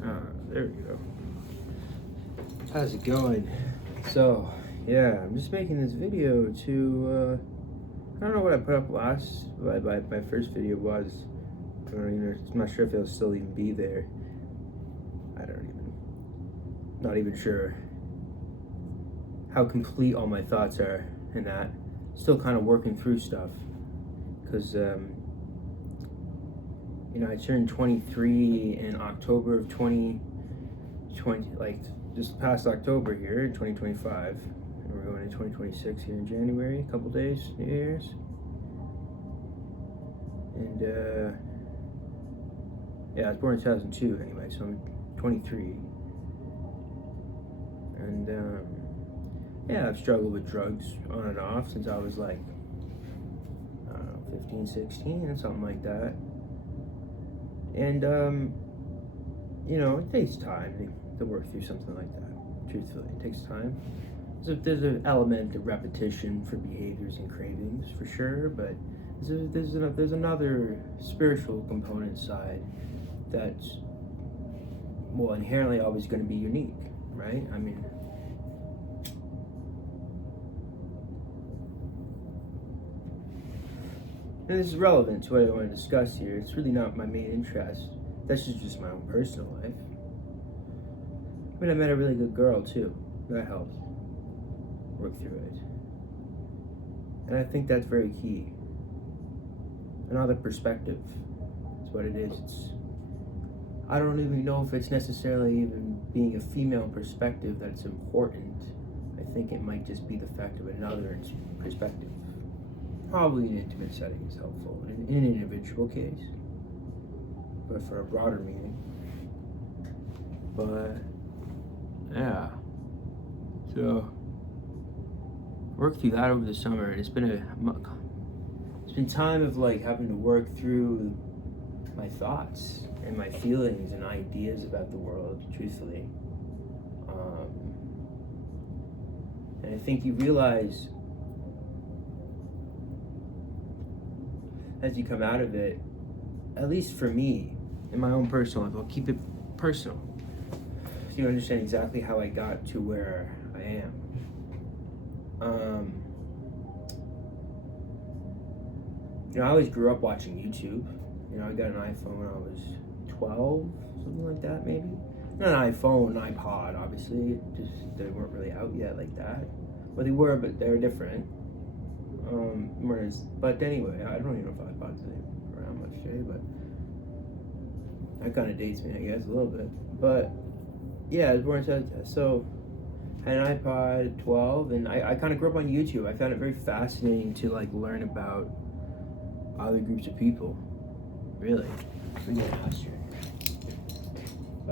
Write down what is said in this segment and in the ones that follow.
There we go. How's it going? So, yeah, I'm just making this video to, I don't know what I put up last, my first video was. I'm not sure if it'll still even be there. Not even sure how complete all my thoughts are in that. Still kind of working through stuff. Because, I turned 23 in October of 2020, like just past October here in 2025. And we're going to 2026 here in January, a couple days, New Year's. And, I was born in 2002 anyway, so I'm 23. And, I've struggled with drugs on and off since I was like, I don't know, 15, 16, something like that. And, it takes time to work through something like that. Truthfully, it takes time. So there's an element of repetition for behaviors and cravings, for sure, but there's another spiritual component side that's, inherently always going to be unique, right? I mean, and this is relevant to what I want to discuss here. It's really not my main interest. That's just my own personal life. I mean, I met a really good girl too. That helped work through it. And I think that's very key. Another perspective is what it is. I don't even know if it's necessarily even being a female perspective that's important. I think it might just be the fact of another perspective. Probably an intimate setting is helpful in an individual case, but for a broader meaning. But yeah, so worked through that over the summer, and it's been time of like having to work through my thoughts and my feelings and ideas about the world, truthfully. And I think you realize as you come out of it, at least for me, in my own personal life, I'll keep it personal, so you understand exactly how I got to where I am. I always grew up watching YouTube. I got an iPhone when I was 12, something like that, maybe. Not an iPhone, an iPod, obviously. They weren't really out yet like that. Well, they were, but they were different. But anyway, I don't even know if iPods are around much today, but that kind of dates me, I guess, a little bit. But yeah, I was born in so I had an iPod 12, and I kind of grew up on YouTube. I found it very fascinating to like learn about other groups of people. Really, but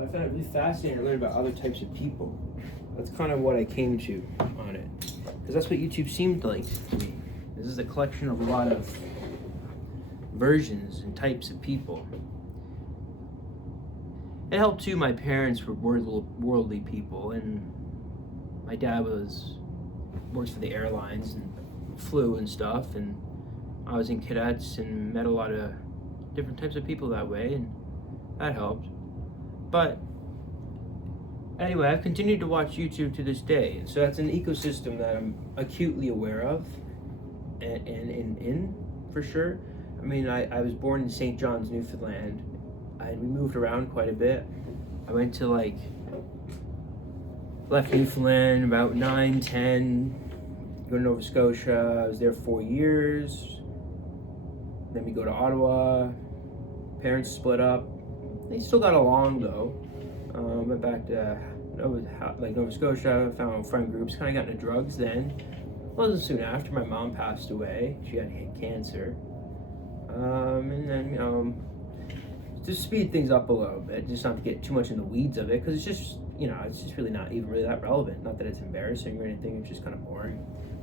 I found it really fascinating to learn about other types of people. That's kind of what I came to on it, because that's what YouTube seemed like to me. This is a collection of a lot of versions and types of people. It helped too, my parents were worldly people, and my dad works for the airlines and flew and stuff, and I was in cadets and met a lot of different types of people that way, and that helped. But anyway, I've continued to watch YouTube to this day, and so that's an ecosystem that I'm acutely aware of. And in for sure. I mean, I was born in St. John's, Newfoundland. We moved around quite a bit. I went to left Newfoundland about 9, 10, go to Nova Scotia. I was there 4 years. Then we go to Ottawa. Parents split up. They still got along though. Went back to Nova Scotia, found friend groups, kind of got into drugs then. Wasn't soon after my mom passed away. She had cancer. And then, to speed things up a little bit, just not to get too much in the weeds of it, because it's just really not even really that relevant. Not that it's embarrassing or anything, it's just kind of boring.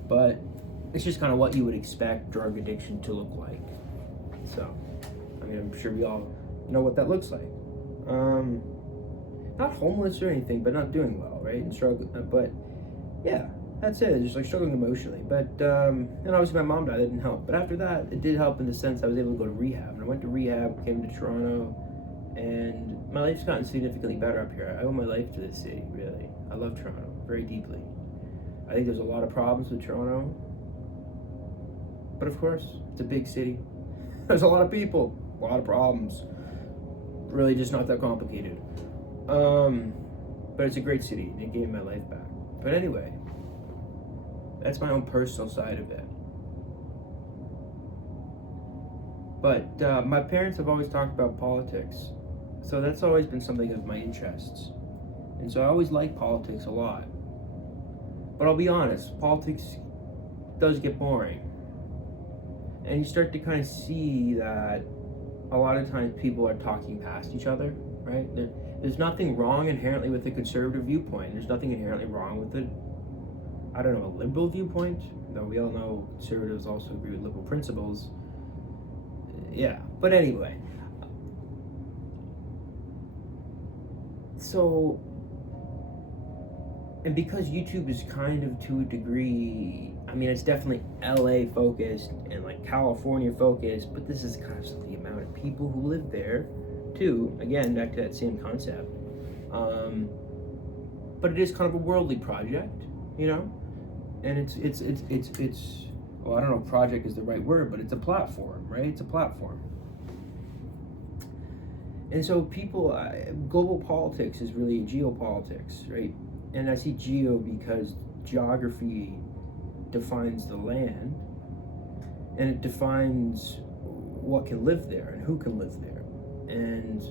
But it's just kind of what you would expect drug addiction to look like. So, I mean, I'm sure we all know what that looks like. Not homeless or anything, but not doing well, right? And struggling, but yeah. That's it, just like struggling emotionally. But, and obviously my mom died, it didn't help. But after that, it did help in the sense I was able to go to rehab. And I went to rehab, came to Toronto, and my life's gotten significantly better up here. I owe my life to this city, really. I love Toronto very deeply. I think there's a lot of problems with Toronto, but of course, it's a big city. There's a lot of people, a lot of problems. Really just not that complicated. But it's a great city, and it gave me my life back. But anyway, that's my own personal side of it. But my parents have always talked about politics, so that's always been something of my interests. And so I always liked politics a lot. But I'll be honest, politics does get boring. And you start to kind of see that a lot of times people are talking past each other, right? There's nothing wrong inherently with a conservative viewpoint. There's nothing inherently wrong with a liberal viewpoint, though we all know conservatives also agree with liberal principles. Yeah, but anyway. So, and because YouTube is kind of to a degree, I mean, it's definitely LA focused and like California focused, but this is kind of the amount of people who live there too. Again, back to that same concept. But it is kind of a worldly project, you know? And it's well, I don't know if project is the right word, but it's a platform, right? It's a platform. And so global politics is really geopolitics, right? And I see geo because geography defines the land, and it defines what can live there and who can live there, and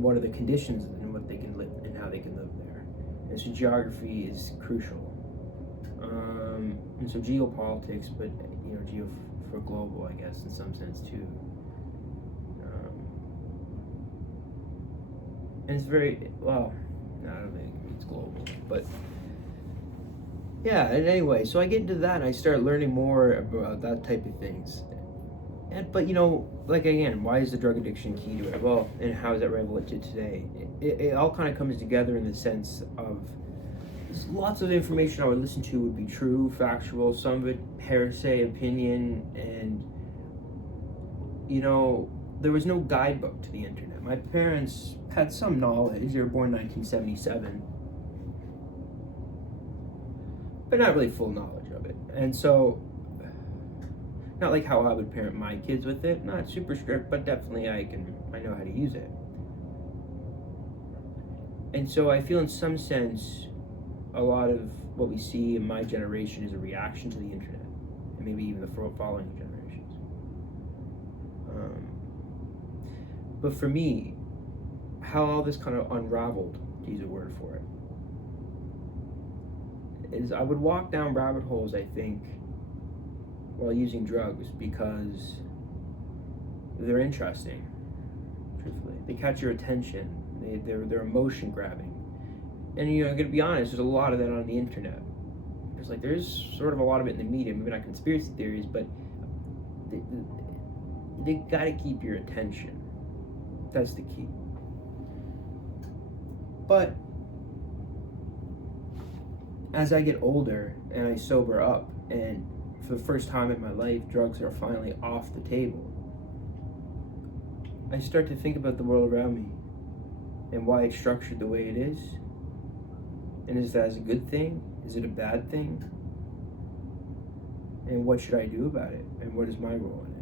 what are the conditions and what they can live and how they can live there. And so geography is crucial. And so geopolitics, but geo for global, I guess, in some sense too. And it's very well. No, I don't think it's global, but yeah. And anyway, so I get into that, and I start learning more about that type of things. But like again, why is the drug addiction key to it? Well, and how is that relevant to today? It all kind of comes together in the sense of lots of information I would listen to would be true, factual, some of it hearsay, opinion, and there was no guidebook to the internet. My parents had some knowledge. They were born in 1977, but not really full knowledge of it. And so, not like how I would parent my kids with it. Not super strict, but definitely I know how to use it. And so I feel in some sense, a lot of what we see in my generation is a reaction to the internet, and maybe even the following generations. But for me, how all this kind of unraveled, to use a word for it, is I would walk down rabbit holes, I think, while using drugs because they're interesting, truthfully. They catch your attention. They're emotion grabbing. And I'm gonna be honest, there's a lot of that on the internet. There's sort of a lot of it in the media, maybe not conspiracy theories, but they gotta keep your attention. That's the key. But as I get older and I sober up, and for the first time in my life, drugs are finally off the table, I start to think about the world around me and why it's structured the way it is. And is that a good thing? Is it a bad thing? And what should I do about it? And what is my role in it?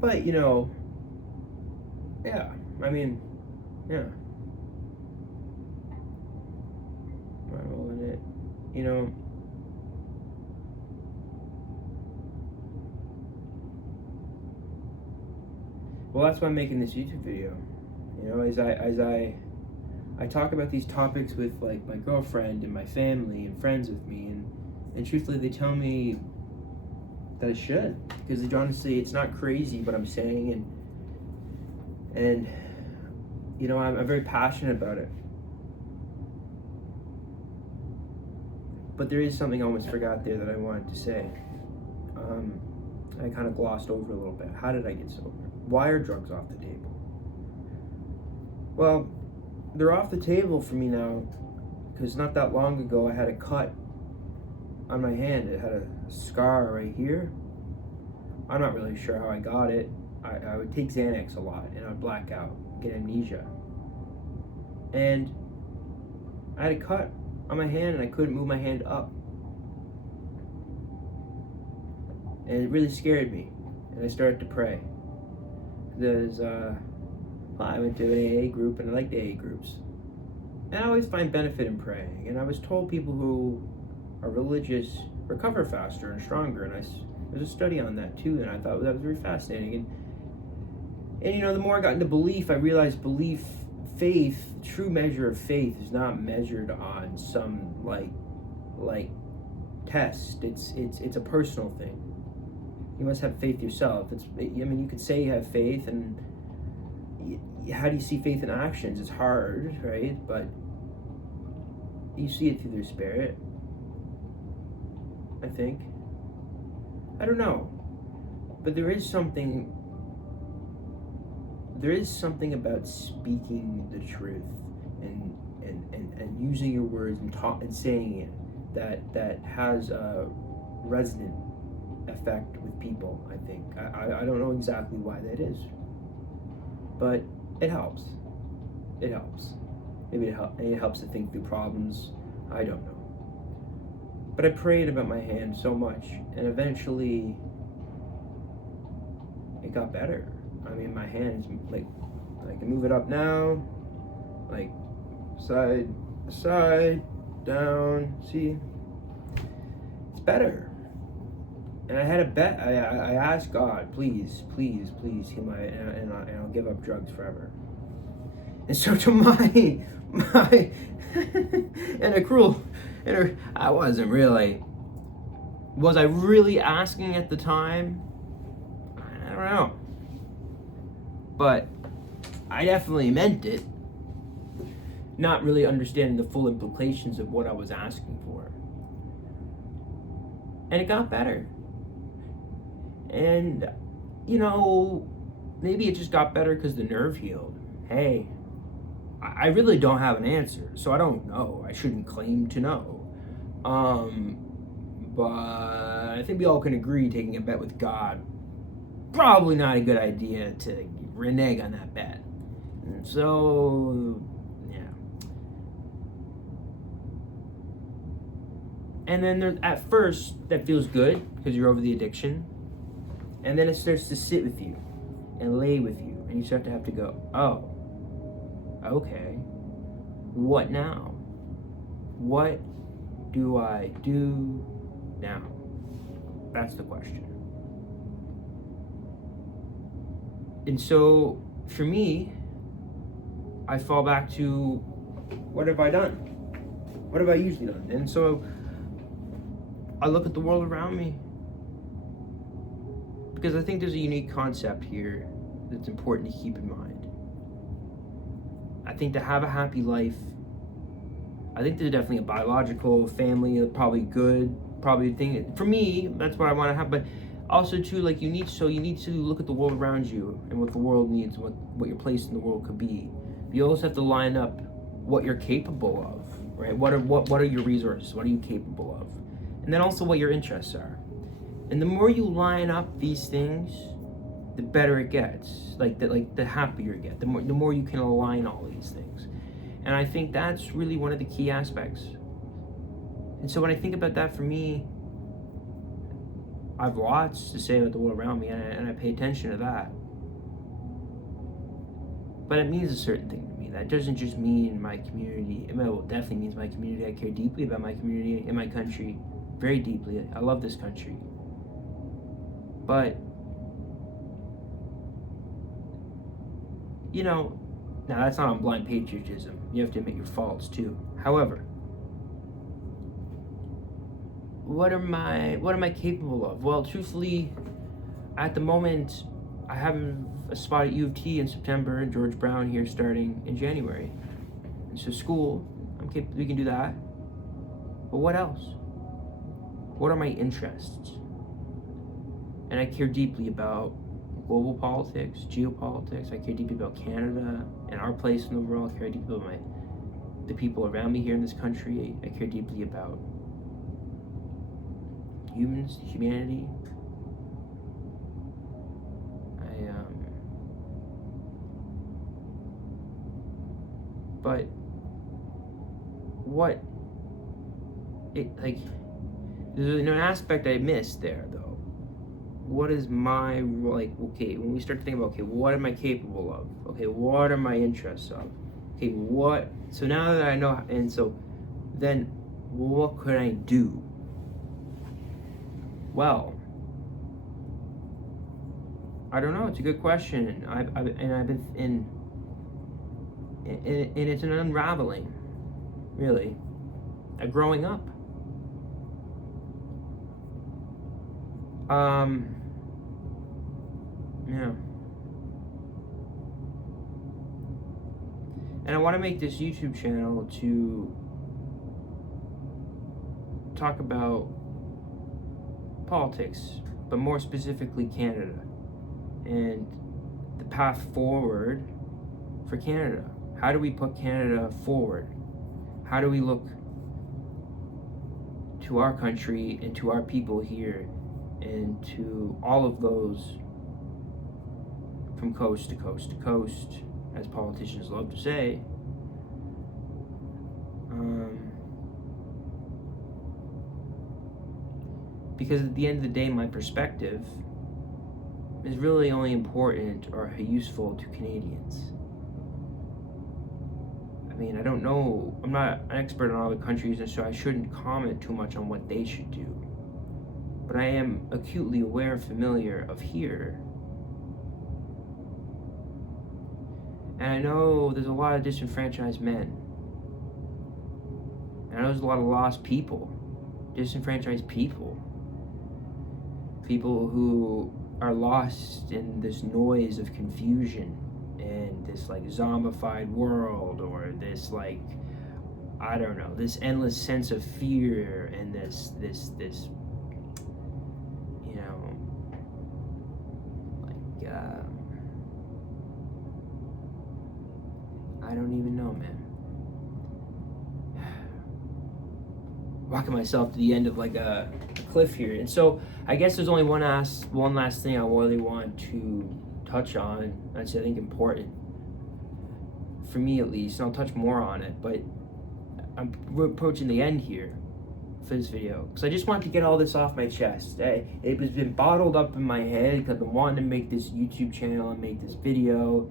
But, yeah, I mean, yeah. My role in it, Well, that's why I'm making this YouTube video. As I talk about these topics with like my girlfriend and my family and friends with me, and truthfully, they tell me that I should, because honestly, it's not crazy what I'm saying, and I'm very passionate about it. But there is something I almost forgot there that I wanted to say. I kind of glossed over a little bit. How did I get sober? Why are drugs off the table? Well, they're off the table for me now because not that long ago I had a cut on my hand. It had a scar right here. I'm not really sure how I got it. I would take Xanax a lot, and I'd black out, get amnesia. And I had a cut on my hand, and I couldn't move my hand up. And it really scared me, and I started to pray. I went to an AA group, and I liked AA groups. And I always find benefit in praying. And I was told people who are religious recover faster and stronger, and there's a study on that too, and I thought that was very fascinating. And the more I got into belief, I realized faith, true measure of faith is not measured on some like test. It's a personal thing. You must have faith yourself. You could say you have faith, and how do you see faith in actions? It's hard, right? But you see it through their spirit, I think. I don't know. But there is something about speaking the truth and using your words and saying it that has a resonant effect with people, I think. I don't know exactly why that is, but it helps. It helps. Maybe it helps to think through problems. I don't know. But I prayed about my hand so much, and eventually it got better. My hand is like, I can move it up now, like side, down. See, it's better. And I had a bet. I asked God, please heal my, and I'll give up drugs forever. And so to my I wasn't really. Was I really asking at the time? I don't know. But I definitely meant it, not really understanding the full implications of what I was asking for. And it got better. And, maybe it just got better because the nerve healed. Hey, I really don't have an answer, so I don't know. I shouldn't claim to know. But I think we all can agree taking a bet with God, probably not a good idea to renege on that bet. And so, yeah. And then at first, that feels good because you're over the addiction. And then it starts to sit with you and lay with you. And you start to have to go, oh, okay, what now? What do I do now? That's the question. And so, for me, I fall back to, what have I done? What have I usually done? And so, I look at the world around me. Because I think there's a unique concept here that's important to keep in mind. I think to have a happy life, I think there's definitely a biological family, probably good, probably thing. For me, that's what I want to have, but also too, you need to look at the world around you and what the world needs, what your place in the world could be. You also have to line up what you're capable of, right? What are your resources? What are you capable of? And then also what your interests are. And the more you line up these things, the better it gets. The happier you get. The more you can align all these things. And I think that's really one of the key aspects. And so when I think about that, for me, I have lots to say about the world around me, and I pay attention to that. But it means a certain thing to me. That doesn't just mean my community. It definitely means my community. I care deeply about my community and my country, very deeply. I love this country. But, now that's not on blind patriotism. You have to admit your faults too. However, what am I capable of? Well, truthfully, at the moment, I have a spot at U of T in September, and George Brown here starting in January. And so school, we can do that. But what else? What are my interests? And I care deeply about global politics, geopolitics. I care deeply about Canada and our place in the world. I care deeply about the people around me here in this country. I care deeply about humanity. But what there's an aspect I missed there though. What is my, okay, when we start to think about, okay, what am I capable of? Okay, what are my interests of? Okay, so now that I know, and so then what could I do? Well, I don't know, it's a good question. And it's an unraveling, really, growing up. Yeah. And I want to make this YouTube channel to talk about politics, but more specifically Canada, and the path forward for Canada. How do we put Canada forward? How do we look to our country and to our people here and to all of those from coast to coast to coast, as politicians love to say? Because at the end of the day, my perspective is really only important or useful to Canadians. I mean, I don't know, I'm not an expert on all the countries, and so I shouldn't comment too much on what they should do. But I am acutely aware and familiar of here. And I know there's a lot of disenfranchised men. And I know there's a lot of lost people, disenfranchised people. People who are lost in this noise of confusion and this zombified world, or this I don't know, this endless sense of fear and this I don't even know, man. Walking myself to the end of a cliff here. And so I guess there's only one last thing I really want to touch on. That's, I think, important for me, at least, and I'll touch more on it, but we're approaching the end here for this video, because I just wanted to get all this off my chest. It has been bottled up in my head because I've been wanting to make this YouTube channel and make this video,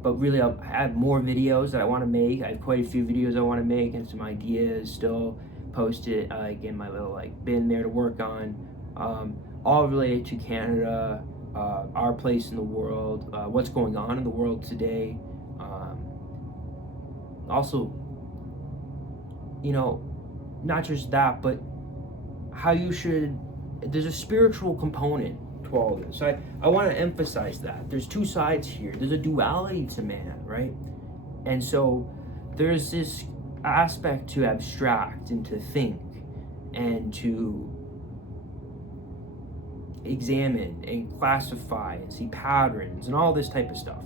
but really I have more videos that I want to make. I have quite a few videos I want to make and some ideas still posted in my little bin there to work on, all related to Canada, our place in the world, what's going on in the world today. Also, not just that, but how there's a spiritual component to all this. I want to emphasize that. There's two sides here. There's a duality to man, right? And so there's this aspect to abstract and to think and to examine and classify and see patterns and all this type of stuff.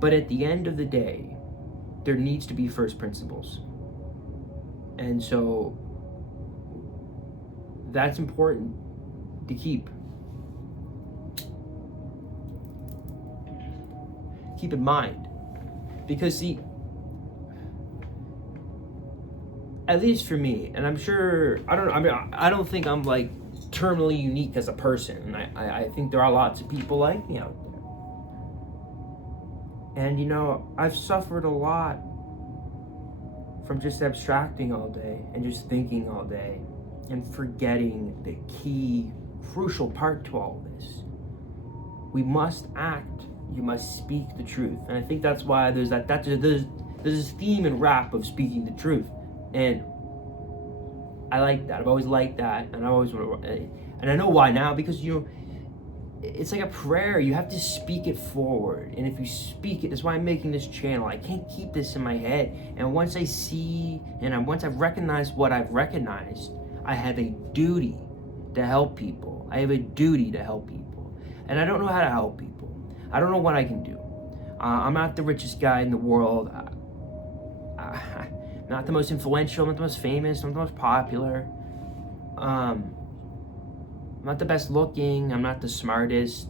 But at the end of the day, there needs to be first principles. And so that's important to keep in mind. Because see, at least for me, and I'm sure, I don't think I'm terminally unique as a person. And I think there are lots of people like me out there. And I've suffered a lot from just abstracting all day and just thinking all day and forgetting the key, crucial part to all this. We must act. You must speak the truth. And I think that's why there's this theme and rap of speaking the truth. And I like that. I've always liked that. And I know why now, because it's like a prayer. You have to speak it forward. And if you speak it, that's why I'm making this channel. I can't keep this in my head. And once I see, and once I've recognized what I've recognized, I have a duty to help people. I have a duty to help people. And I don't know how to help people. I don't know what I can do. I'm not the richest guy in the world. Not the most influential, not the most famous, not the most popular. I'm not the best looking. I'm not the smartest.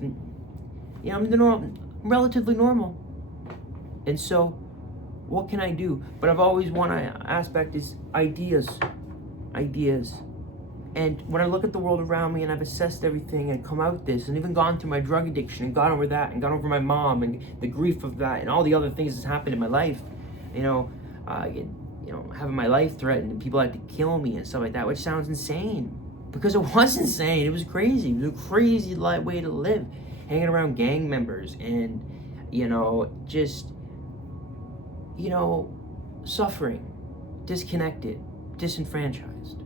Yeah, I'm relatively normal. And so, what can I do? But I've always one aspect is ideas. And when I look at the world around me and I've assessed everything and come out this and even gone through my drug addiction and got over that and got over my mom and the grief of that and all the other things that's happened in my life, having my life threatened and people had to kill me and stuff like that, which sounds insane. Because it was insane. It was crazy. It was a crazy way to live. Hanging around gang members and, suffering, disconnected, disenfranchised.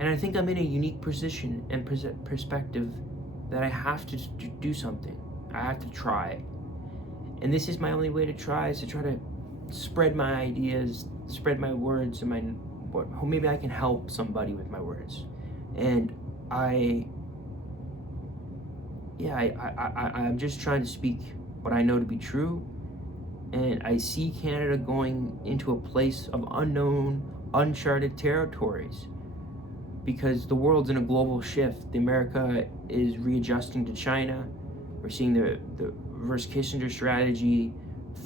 And I think I'm in a unique position and perspective that I have to do something. I have to try. And this is my only way to try, is to try to spread my ideas, spread my words, and maybe I can help somebody with my words. And I'm just trying to speak what I know to be true. And I see Canada going into a place of unknown, uncharted territories. Because the world's in a global shift. America is readjusting to China. We're seeing the reverse Kissinger strategy,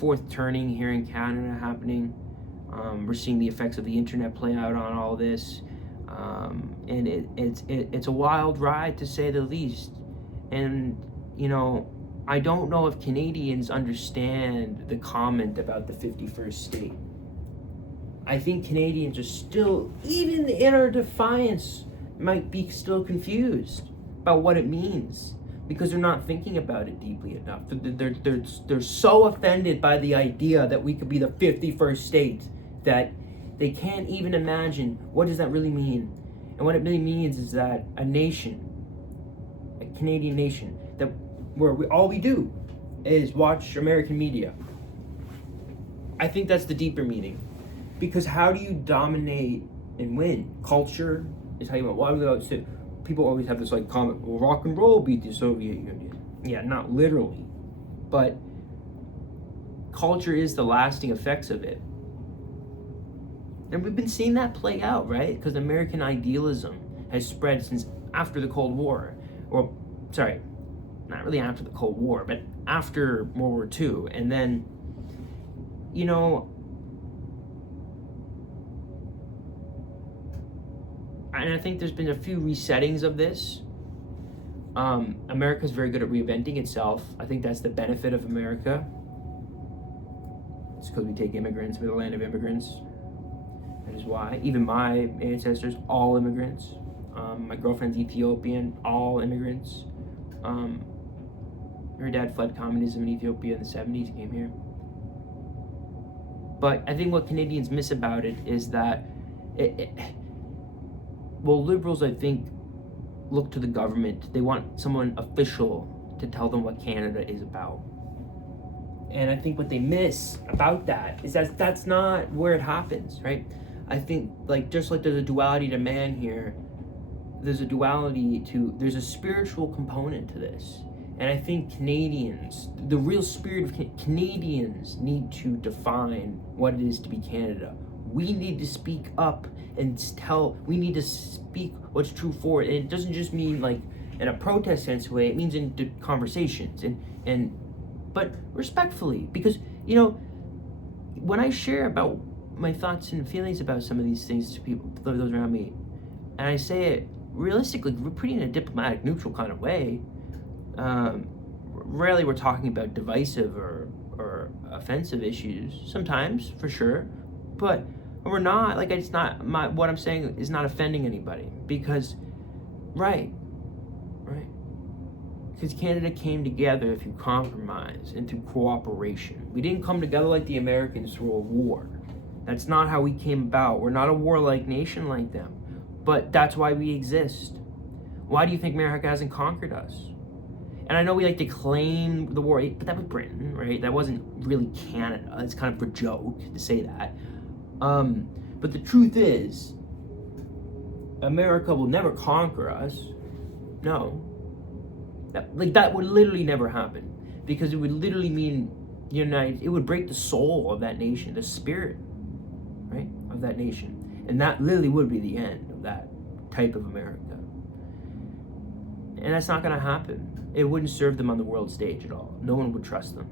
fourth turning here in Canada happening. We're seeing the effects of the internet play out on all this. And it's a wild ride, to say the least. And, I don't know if Canadians understand the comment about the 51st state. I think Canadians are still, even in our defiance, might be still confused about what it means, because they're not thinking about it deeply enough. They're so offended by the idea that we could be the 51st state that they can't even imagine what does that really mean. And what it really means is that a nation, a Canadian nation, that where all we do is watch American media. I think that's the deeper meaning. Because how do you dominate and win? Culture is how you win. People always have this comment, well, rock and roll beat the Soviet Union. Yeah, not literally. But culture is the lasting effects of it. And we've been seeing that play out, right? Because American idealism has spread since after the Cold War. Or, sorry, not really after the Cold War, but after World War II. And then, and I think there's been a few resettings of this. America's very good at reinventing itself. I think that's the benefit of America. It's because we take immigrants. We're the land of immigrants. That is why. Even my ancestors, all immigrants. My girlfriend's Ethiopian, all immigrants. Her dad fled communism in Ethiopia in the 70s, came here. But I think what Canadians miss about it is that liberals, I think, look to the government. They want someone official to tell them what Canada is about. And I think what they miss about that is that that's not where it happens, right? I think, just like there's a duality to man here, there's a spiritual component to this. And I think Canadians, the real spirit of Canadians need to define what it is to be Canada. We need to speak up and we need to speak what's true for it. And it doesn't just mean in a protest sense way, it means in conversations but respectfully. Because, when I share about my thoughts and feelings about some of these things to people, those around me, and I say it realistically, we're pretty in a diplomatic, neutral kind of way. Rarely we're talking about divisive or offensive issues. Sometimes, for sure, but we're not. It's not what I'm saying is not offending anybody, because, right. Because Canada came together through compromise and through cooperation. We didn't come together like the Americans through a war. That's not how we came about. We're not a warlike nation like them, but that's why we exist. Why do you think America hasn't conquered us? And I know we like to claim the war, but that was Britain, right? That wasn't really Canada. It's kind of a joke to say that. But the truth is, America will never conquer us. No. That would literally never happen. Because it would literally mean it would break the soul of that nation, the spirit. right, of that nation. And that literally would be the end of that type of America. And that's not going to happen. It wouldn't serve them on the world stage at all. No one would trust them.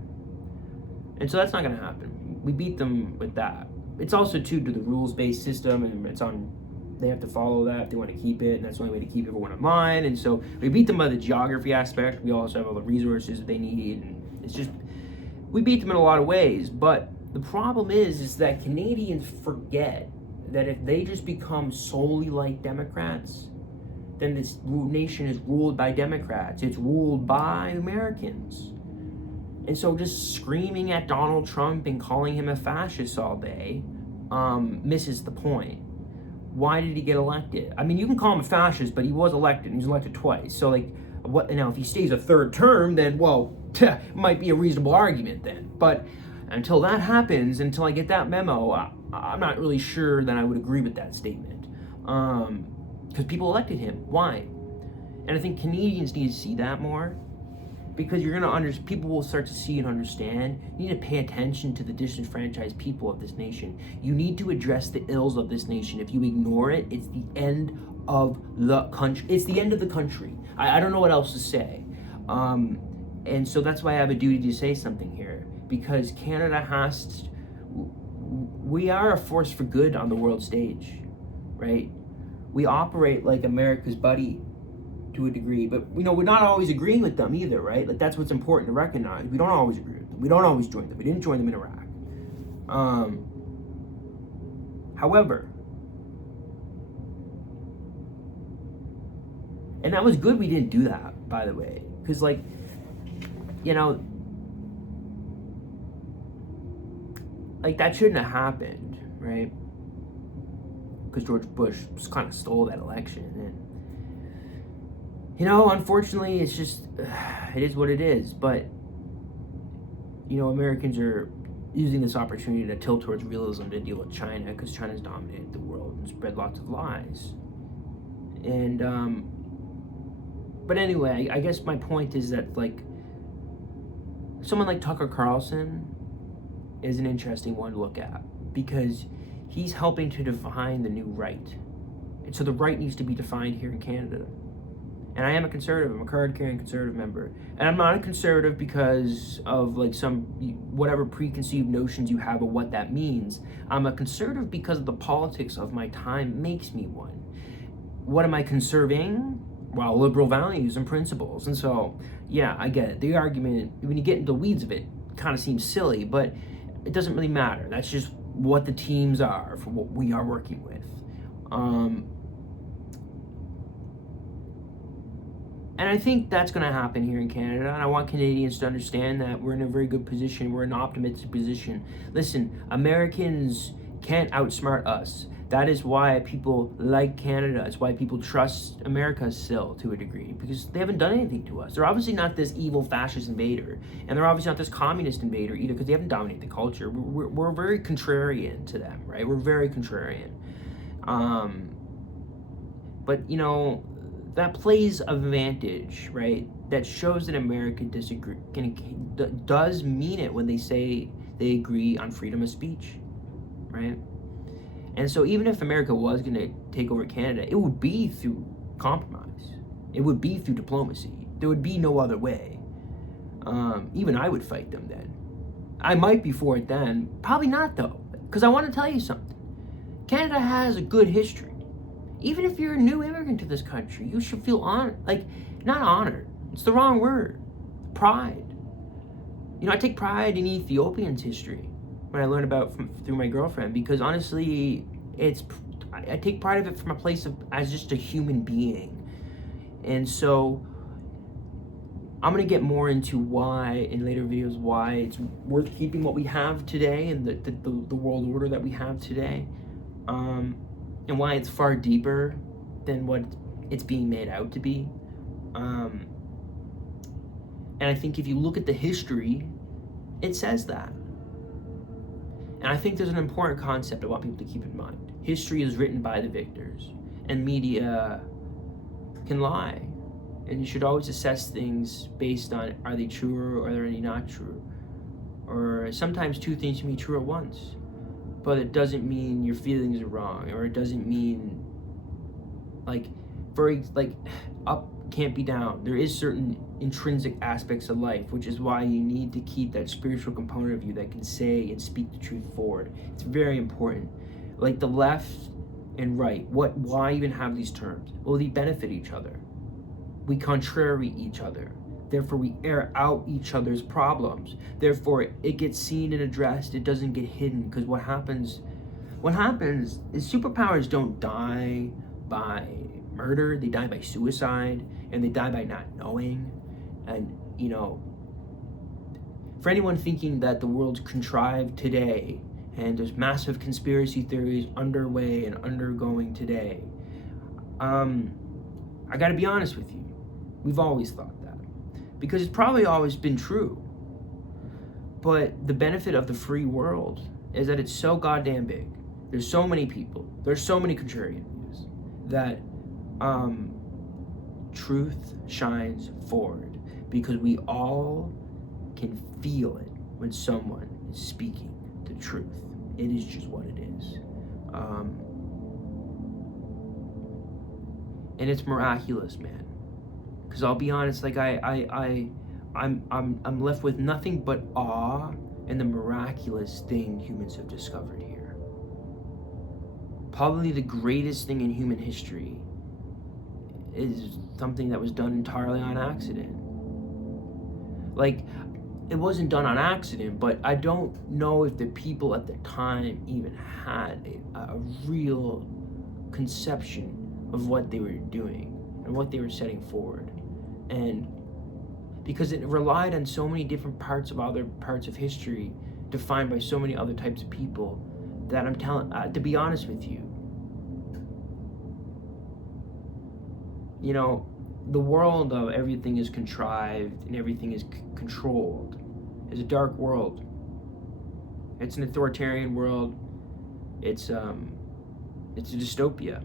And so that's not going to happen. We beat them with that. It's also, too, to the rules-based system, and it's on, they have to follow that if they want to keep it, and that's the only way to keep everyone in line. And so we beat them by the geography aspect. We also have all the resources that they need, and it's just, we beat them in a lot of ways. But the problem is that Canadians forget that if they just become solely like Democrats, then this nation is ruled by Democrats. It's ruled by Americans. And so just screaming at Donald Trump and calling him a fascist all day misses the point. Why did he get elected? I mean, you can call him a fascist, but he was elected. He was elected twice. So, like, what now? If he stays a third term, then, well, might be a reasonable argument then. But until that happens, until I get that memo, I'm not really sure that I would agree with that statement. Because people elected him. Why? And I think Canadians need to see that more. Because you're gonna people will start to see and understand. You need to pay attention to the disenfranchised people of this nation. You need to address the ills of this nation. If you ignore it, it's the end of the country. It's the end of the country. I don't know what else to say. And so that's why I have a duty to say something here. Because Canada we are a force for good on the world stage, right? We operate like America's buddy to a degree, but we're not always agreeing with them either, right? Like, that's what's important to recognize. We don't always agree with them. We don't always join them. We didn't join them in Iraq. However, and that was good we didn't do that, by the way, because, like, like, that shouldn't have happened, right? Because George Bush just kind of stole that election, and unfortunately, it's just, it is what it is. But, Americans are using this opportunity to tilt towards realism to deal with China, because China's dominated the world and spread lots of lies. And, but anyway, I guess my point is that, like, someone like Tucker Carlson is an interesting one to look at, because he's helping to define the new right. And so the right needs to be defined here in Canada. And I am a conservative. I'm a card-carrying conservative member. And I'm not a conservative because of, like, some whatever preconceived notions you have of what that means. I'm a conservative because of the politics of my time makes me one. What am I conserving? Well, liberal values and principles. And so, yeah, I get it. The argument, when you get into the weeds of it, kind of seems silly, but it doesn't really matter. That's just what the teams are for what we are working with. And I think that's going to happen here in Canada. And I want Canadians to understand that we're in a very good position. We're in an optimistic position. Listen, Americans can't outsmart us. That is why people like Canada. It's why people trust America still to a degree, because they haven't done anything to us. They're obviously not this evil fascist invader. And they're obviously not this communist invader either, because they haven't dominated the culture. We're very contrarian to them, right? We're very contrarian. But, that plays a advantage, right? That shows that America does mean it when they say they agree on freedom of speech, right? And so even if America was going to take over Canada, it would be through compromise. It would be through diplomacy. There would be no other way. Even I would fight them then. I might be for it then. Probably not, though, because I want to tell you something. Canada has a good history. Even if you're a new immigrant to this country, you should feel honored. Like, not honored. It's the wrong word. Pride. I take pride in Ethiopians' history when I learn about through my girlfriend, because honestly, I take pride of it from a place of as just a human being. And so I'm going to get more into why in later videos, why it's worth keeping what we have today and the world order that we have today. And why it's far deeper than what it's being made out to be. And I think if you look at the history, it says that. And I think there's an important concept I want people to keep in mind. History is written by the victors, and media can lie. And you should always assess things based on, are they true or are they not true? Or sometimes two things can be true at once. but it doesn't mean your feelings are wrong, or it doesn't mean up can't be down. There is certain intrinsic aspects of life, which is why you need to keep that spiritual component of you that can say and speak the truth forward. It's very important. Like the left and right, why even have these terms? Well, they benefit each other. We contrary each other. Therefore, we air out each other's problems. Therefore, it gets seen and addressed. It doesn't get hidden. Because what happens is superpowers don't die by murder. They die by suicide, and they die by not knowing. And, for anyone thinking that the world's contrived today, and there's massive conspiracy theories underway and undergoing today, I gotta be honest with you. We've always thought that. Because it's probably always been true. But the benefit of the free world is that it's so goddamn big. There's so many people. There's so many contrarian views that truth shines forward, because we all can feel it when someone is speaking the truth. It is just what it is. And it's miraculous, man. Because I'll be honest, like I'm left with nothing but awe and the miraculous thing humans have discovered here. Probably the greatest thing in human history is something that was done entirely on accident. Like, it wasn't done on accident, but I don't know if the people at the time even had a real conception of what they were doing and what they were setting forward. And because it relied on so many different parts of other parts of history defined by so many other types of people, that I'm telling, to be honest with you, the world of everything is contrived and everything is controlled is a dark world. It's an authoritarian world. It's a dystopia.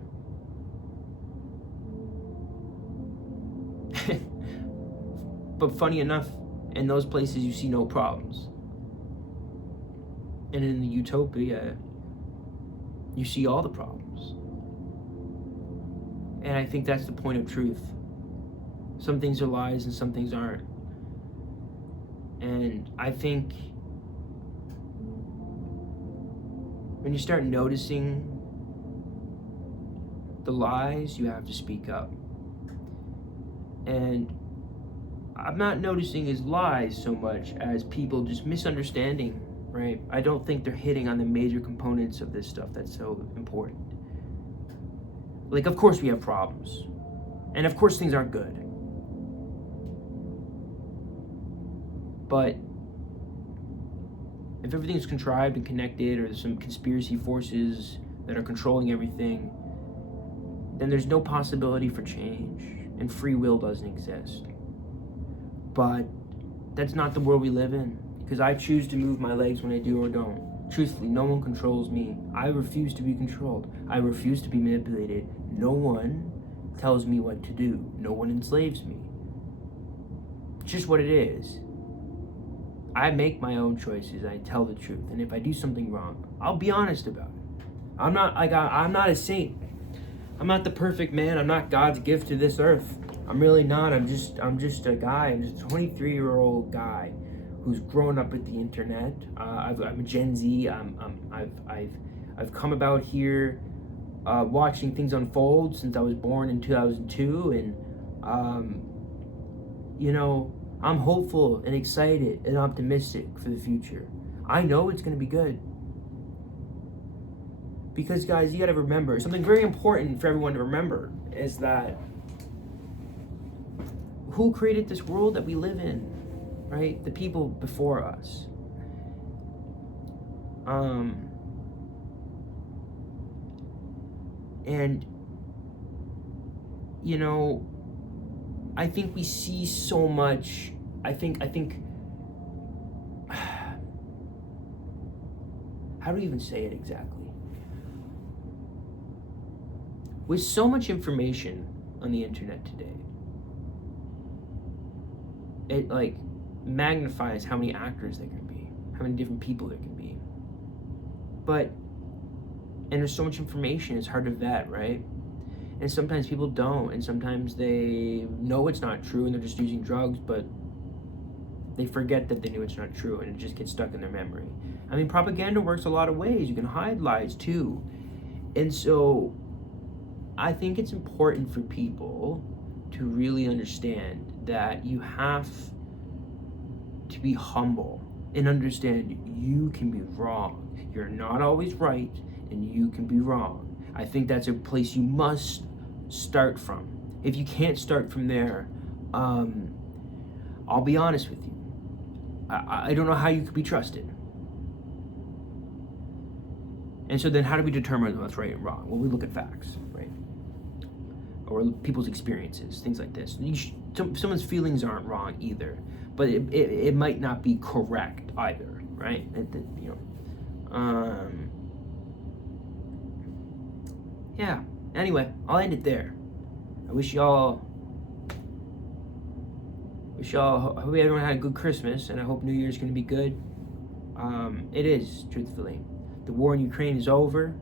But funny enough, in those places you see no problems. And in the utopia, you see all the problems. And I think that's the point of truth. Some things are lies and some things aren't. And I think when you start noticing the lies, you have to speak up. And I'm not noticing as lies so much as people just misunderstanding, right? I don't think they're hitting on the major components of this stuff that's so important. Like, of course we have problems. And of course things aren't good. But if everything's contrived and connected, or there's some conspiracy forces that are controlling everything, then there's no possibility for change, and free will doesn't exist. But that's not the world we live in, because I choose to move my legs when I do or don't. Truthfully, no one controls me. I refuse to be controlled. I refuse to be manipulated. No one tells me what to do. No one enslaves me. It's just what it is. I make my own choices. I tell the truth. And if I do something wrong, I'll be honest about it. I'm not a saint. I'm not the perfect man. I'm not God's gift to this earth. I'm really not. I'm just a guy. I'm just a 23-year-old guy who's grown up with the internet. I'm a Gen Z. I've come about here watching things unfold since I was born in 2002, and I'm hopeful and excited and optimistic for the future. I know it's going to be good. Because, guys, you got to remember, something very important for everyone to remember is that who created this world that we live in, right? The people before us. And, I think we see so much. I think how do you even say it exactly? With so much information on the internet today, it magnifies how many actors there can be, how many different people there can be. But And there's so much information, it's hard to vet, right? And sometimes people don't, and sometimes they know it's not true and they're just using drugs, but they forget that they knew it's not true, and it just gets stuck in their memory. I mean, propaganda works a lot of ways. You can hide lies too. And so I think it's important for people to really understand that you have to be humble and understand you can be wrong. You're not always right, and you can be wrong. I think that's a place you must start from. If you can't start from there, I'll be honest with you. I don't know how you could be trusted. And so then how do we determine what's right and wrong? Well, we look at facts, right? Or people's experiences, things like this. Someone's feelings aren't wrong either, but it might not be correct either, right? Yeah. Anyway, I'll end it there. I hope everyone had a good Christmas, and I hope New Year's gonna be good. It is, truthfully. The war in Ukraine is over.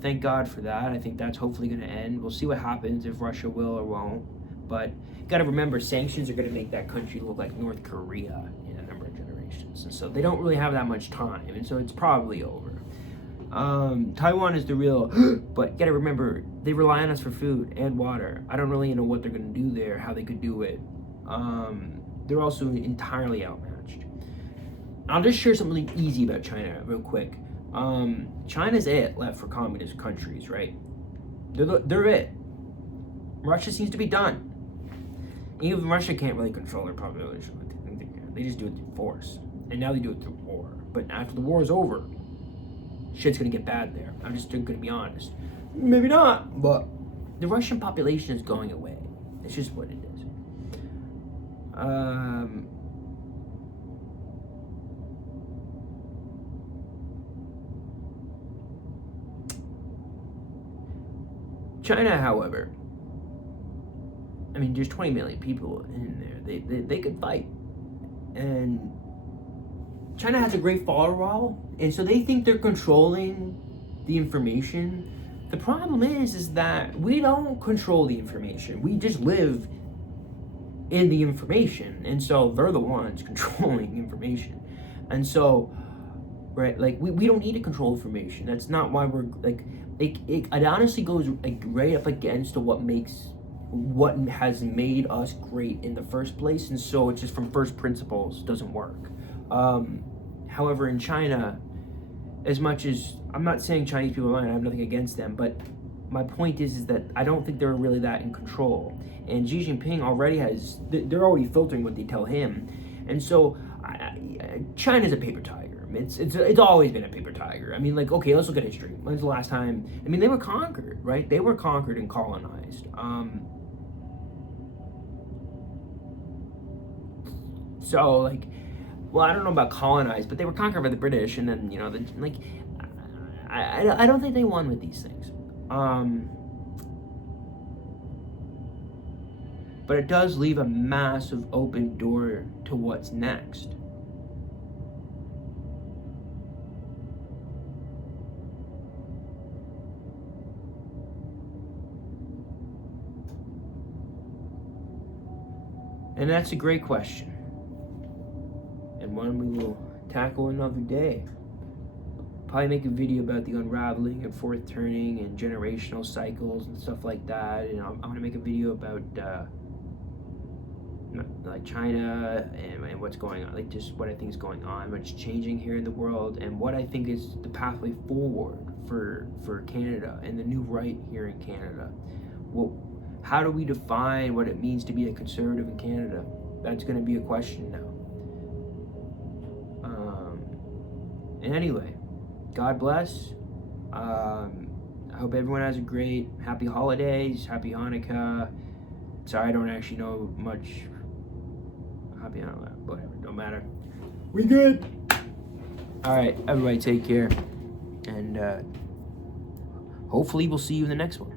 Thank God for that. I think that's hopefully gonna end. We'll see what happens, if Russia will or won't. But you gotta remember, sanctions are gonna make that country look like North Korea in a number of generations. And so they don't really have that much time, and so it's probably over. Taiwan is the real, but you gotta remember, they rely on us for food and water. I don't really know what they're gonna do there, how they could do it. They're also entirely outmatched. I'll just share something easy about China real quick. China's it left for communist countries, right? They're it. Russia seems to be done. Even Russia can't really control their population. They just do it through force. And now they do it through war. But after the war is over, shit's gonna get bad there. I'm just gonna be honest. Maybe not, but the Russian population is going away. It's just what it is. China, however, I mean, there's 20 million people in there. They could fight. And China has a great firewall, and so they think they're controlling the information. The problem is that we don't control the information. We just live in the information, and so they're the ones controlling information. And so, right, like we don't need to control information. That's not why we're like it honestly goes like right up against what has made us great in the first place, and so it's just from first principles doesn't work. However, in China, as much as I'm not saying Chinese people are lying, I have nothing against them, but my point is that I don't think they're really that in control. And Xi Jinping already they're already filtering what they tell him. And so China's a paper tiger. It's always been a paper tiger. I mean, like, okay, let's look at history. When's the last time? I mean, they were conquered, right? They were conquered and colonized. So, like, well, I don't know about colonized, but they were conquered by the British, and then, I don't think they won with these things. But it does leave a massive open door to what's next. And that's a great question. And one we will tackle another day. Probably make a video about the unraveling and fourth turning and generational cycles and stuff like that. And I'm going to make a video about like China and what's going on, like just what I think is going on, what's changing here in the world, and what I think is the pathway forward for Canada and the new right here in Canada. Well, how do we define what it means to be a conservative in Canada? That's going to be a question now. And anyway, God bless. I hope everyone has a great, happy holidays, happy Hanukkah. Sorry, I don't actually know much. Happy Hanukkah, whatever, don't matter. We good. All right, everybody take care. And hopefully we'll see you in the next one.